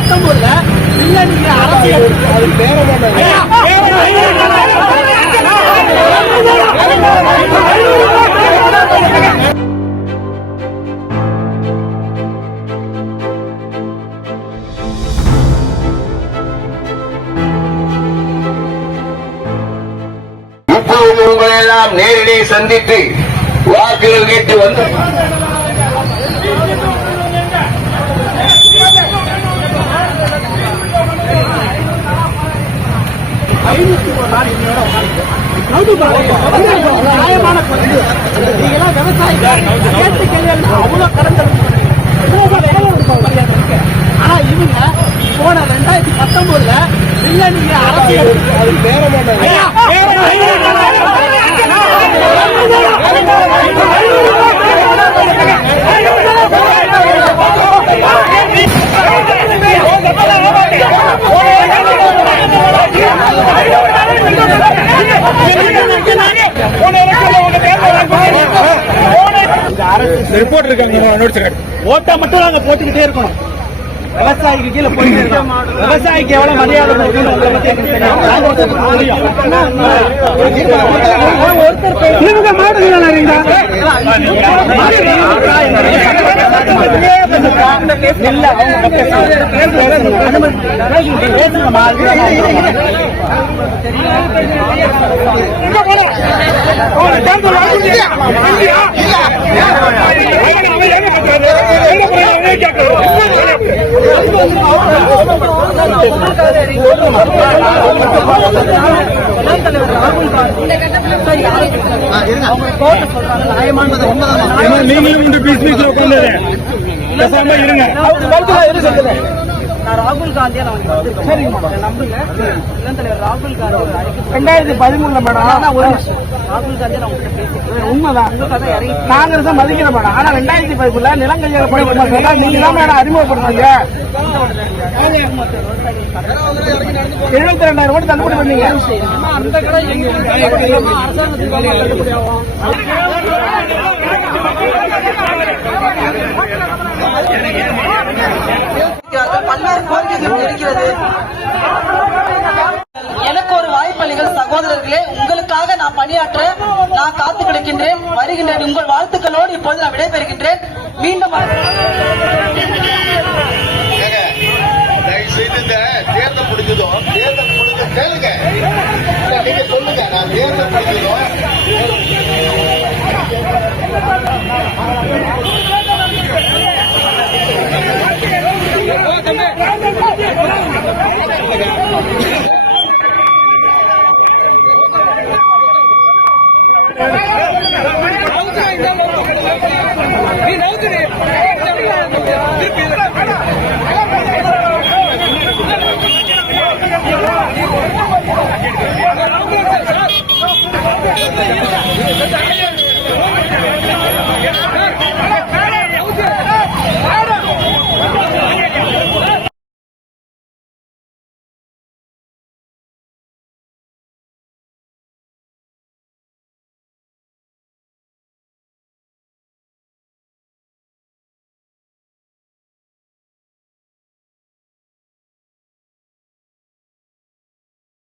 பத்தொன்பதுல பின்னணி அரசியல். உங்களை எல்லாம் சந்தித்து வாக்குகள் கேட்டு வந்து ஐநூத்தி ஒரு நாள் இன்னையோட உட்கார்ந்து. நியாயமான குறைந்து நீங்களாம் விவசாயிகள் கேட்டு கேள்வி அவ்வளவு கடன் ஆனா இவங்க போன ரெண்டாயிரத்தி பத்தொன்பதுல அரசியல் ஐயா, ரிப்போர்ட் இருக்காங்க ஓட்டை மட்டும் நாங்க போட்டுக்கிட்டே இருக்கணும் விவசாயிக்கு கீழே போயிட்டே இருக்கோம். விவசாயிக்கு எவ்வளவு மரியாதை. இவங்க மாடுங்களா அவங்க நீங்களும் இந்த பிசினஸ் உட்காந்து பேசாம இருங்க நான் ராகுல் காந்தியா நான் நம்புங்க ராகுல் காந்தி ரெண்டாயிரத்தி பதிமூணுல மேடம் ஒரு ராகுல் காந்தி உண்மைதான் காங்கிரஸ் மதிக்கிற மேடம் ஆனா ரெண்டாயிரத்தி பதிமூணுல நிலங்கையில போய் நீங்க தான் மேடம் எழுபத்தி ரெண்டாயிரம் கோடி தள்ளுபடி பண்ணீங்க. அந்த கடை தள்ளுபடி ஆகும் பல்வேறு கோரிக்கைகள் இருக்கிறது எனக்கு ஒரு வாய்ப்பளிகள் சகோதரர்களே உங்களுக்காக நான் பணியாற்ற நான் காத்து கிடக்கின்றேன் வருகின்றேன். உங்கள் வாழ்த்துக்களோடு இப்பொழுது நான் விடைபெறுகின்றேன். மீண்டும் 你老子的，你别来！